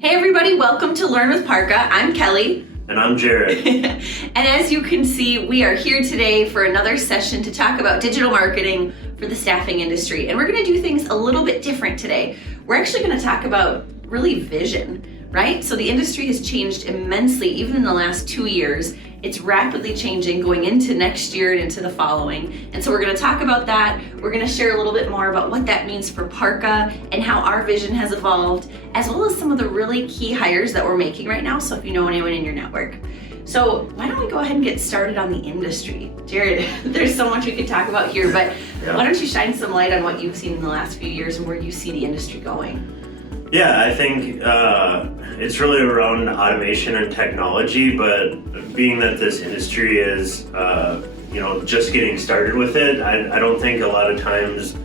Hey everybody, welcome to Learn with Parqa. I'm Kelly. And I'm Jared. And as you can see, we are here today for another session to talk about digital marketing for the staffing industry. And we're going to do things a little bit different today. We're actually going to talk about really vision, right? So the industry has changed immensely, even in the last 2 years. It's rapidly changing going into next year and into the following. And so we're going to talk about that. We're going to share a little bit more about what that means for Parqa and how our vision has evolved, as well as some of the really key hires that we're making right now. So if you know anyone in your network. So why don't we go ahead and get started on the industry? Jared, there's so much we could talk about here, but why don't you shine some light on what you've seen in the last few years and where you see the industry going? Yeah, I think it's really around automation and technology, but being that this industry is, just getting started with it, I don't think a lot of times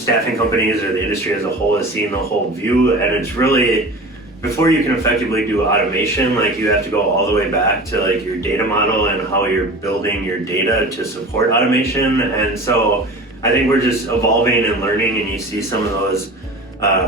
staffing companies or the industry as a whole is seeing the whole view, and it's really, before you can effectively do automation, like you have to go all the way back to like your data model and how you're building your data to support automation. And so I think we're just evolving and learning, and you see some of those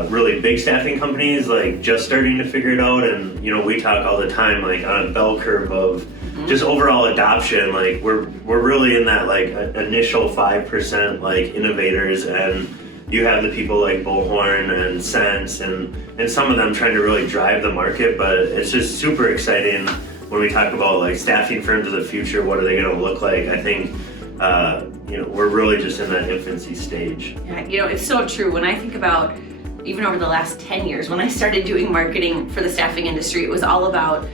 really big staffing companies like just starting to figure it out. And we talk all the time like on a bell curve of just overall adoption, like we're really in that like initial 5% like innovators, and you have the people like Bullhorn and Sense and some of them trying to really drive the market. But it's just super exciting when we talk about like staffing firms of the future. What are they going to look like? I think we're really just in that infancy stage. Yeah, it's so true. When I think about even over the last 10 years, when I started doing marketing for the staffing industry, it was all about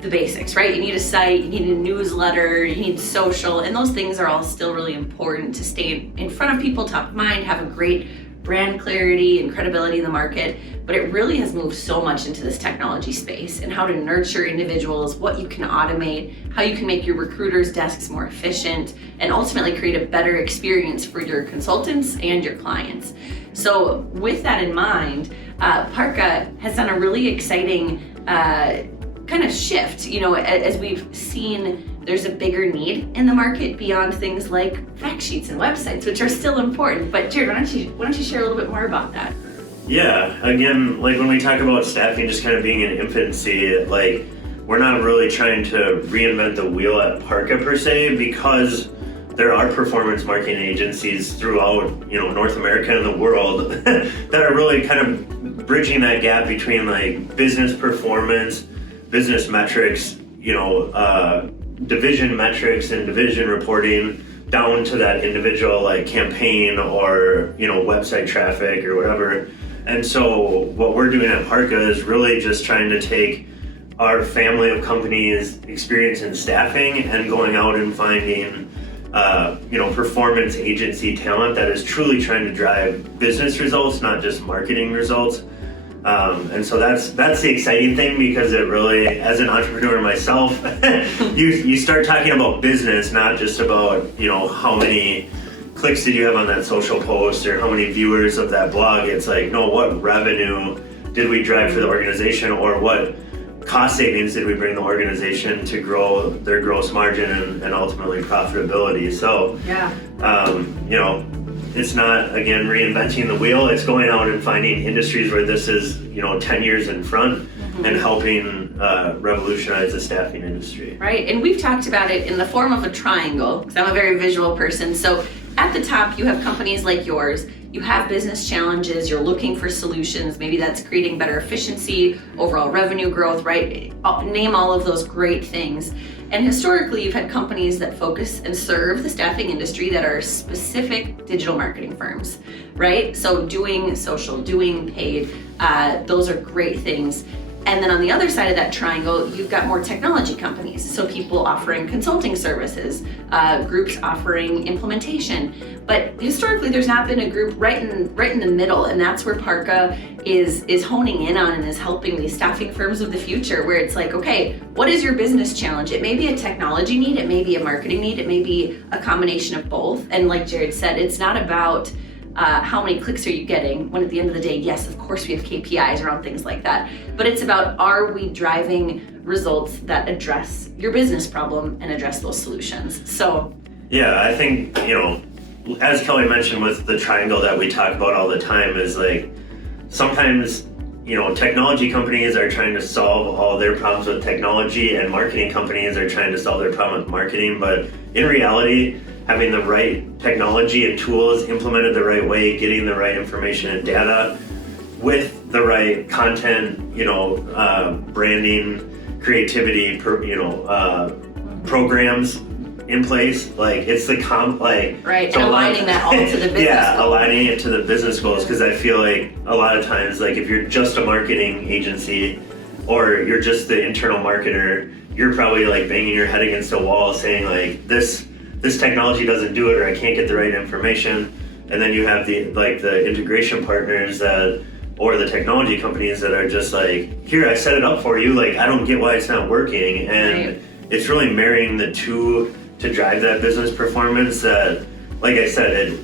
the basics, right? You need a site, you need a newsletter, you need social, and those things are all still really important to stay in front of people, top of mind, have a great brand clarity and credibility in the market. But it really has moved so much into this technology space and how to nurture individuals, what you can automate, how you can make your recruiters' desks more efficient, and ultimately create a better experience for your consultants and your clients. So with that in mind, Parqa has done a really exciting kind of shift, as we've seen there's a bigger need in the market beyond things like fact sheets and websites, which are still important. But Jared, why don't you share a little bit more about that? Yeah, again, like when we talk about staffing just kind of being in infancy, like we're not really trying to reinvent the wheel at Parqa per se, because there are performance marketing agencies throughout, North America and the world that are really kind of bridging that gap between like business performance, business metrics, division metrics and division reporting down to that individual like campaign or, website traffic or whatever. And so what we're doing at Parqa is really just trying to take our family of companies' experience in staffing and going out and finding performance agency talent that is truly trying to drive business results, not just marketing results. And so that's the exciting thing, because it really, as an entrepreneur myself, you start talking about business, not just about, how many clicks did you have on that social post or how many viewers of that blog. It's like, no, what revenue did we drive for the organization, or what cost savings did we bring the organization to grow their gross margin and ultimately profitability. So, it's not, again, reinventing the wheel. It's going out and finding industries where this is, 10 years in front and helping revolutionize the staffing industry. Right, and we've talked about it in the form of a triangle, because I'm a very visual person. So at the top, you have companies like yours. You have business challenges, you're looking for solutions. Maybe that's creating better efficiency, overall revenue growth, right? Name all of those great things. And historically, you've had companies that focus and serve the staffing industry that are specific digital marketing firms, right? So doing social, doing paid, those are great things. And then on the other side of that triangle, you've got more technology companies. So people offering consulting services, groups offering implementation. But historically, there's not been a group right in the middle, and that's where Parqa is honing in on and is helping these staffing firms of the future, where it's like, okay, what is your business challenge? It may be a technology need, it may be a marketing need, it may be a combination of both. And like Jared said, it's not about how many clicks are you getting, when at the end of the day, yes, of course we have KPIs around things like that, but it's about, are we driving results that address your business problem and address those solutions? So yeah, I think, as Kelly mentioned with the triangle that we talk about all the time, is like sometimes technology companies are trying to solve all their problems with technology, and marketing companies are trying to solve their problem with marketing. But in reality, having the right technology and tools implemented the right way, getting the right information and data with the right content, branding, creativity, programs in place, like it's the right, and aligning that all to the business goals. Aligning it to the business goals, because I feel like a lot of times, like if you're just a marketing agency or you're just the internal marketer, you're probably like banging your head against a wall saying like this technology doesn't do it, or I can't get the right information. And then you have the integration partners or the technology companies that are just like, here, I set it up for you, like I don't get why it's not working. And right. It's really marrying the two to drive that business performance that, like I said,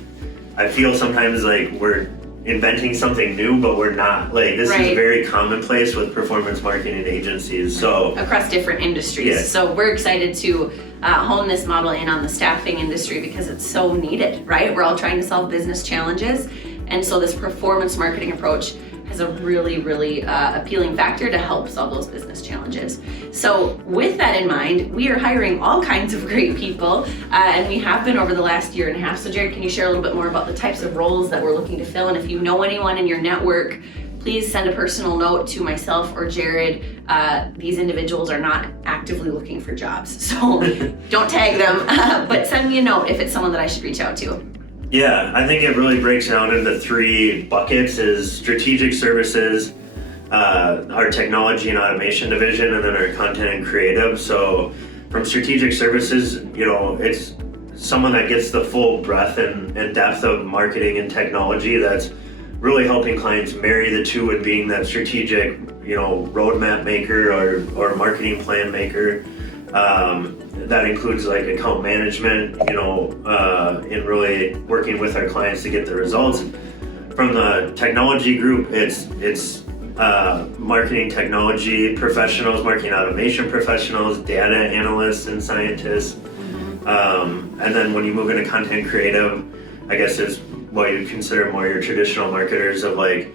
I feel sometimes like we're inventing something new, but we're not. Like this right. is very commonplace with performance marketing agencies. So across different industries. Yeah. So we're excited to hone this model in on the staffing industry because it's so needed, right? We're all trying to solve business challenges. And so this performance marketing approach has a really, really appealing factor to help solve those business challenges. So with that in mind, we are hiring all kinds of great people, and we have been over the last year and a half. So Jared, can you share a little bit more about the types of roles that we're looking to fill? And if you know anyone in your network, please send a personal note to myself or Jared. These individuals are not actively looking for jobs, so don't tag them, but send me a note if it's someone that I should reach out to. Yeah, I think it really breaks down into 3 buckets: is strategic services, our technology and automation division, and then our content and creative. So from strategic services, it's someone that gets the full breadth and depth of marketing and technology that's really helping clients marry the two, and being that strategic, roadmap maker or marketing plan maker. That includes like account management, in really working with our clients to get the results. From the technology group, it's marketing technology professionals, marketing automation professionals, data analysts and scientists. And then when you move into content creative, I guess it's what you consider more your traditional marketers of like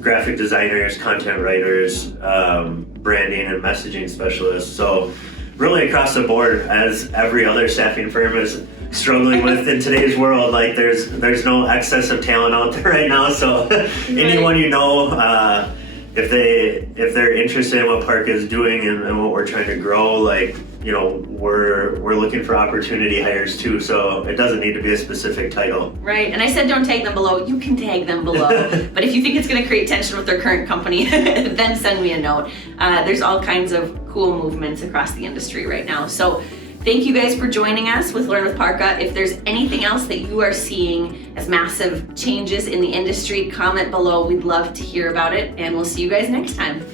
graphic designers, content writers, branding and messaging specialists. So really across the board, as every other staffing firm is struggling with in today's world, like there's no excess of talent out there right now. So anyone if they're interested in what Parqa is doing and what we're trying to grow, like we're looking for opportunity hires too. So it doesn't need to be a specific title. Right, and I said don't tag them below. You can tag them below, but if you think it's going to create tension with their current company, then send me a note. There's all kinds of cool movements across the industry right now. So thank you guys for joining us with Learn with Parqa. If there's anything else that you are seeing as massive changes in the industry, comment below. We'd love to hear about it, and we'll see you guys next time.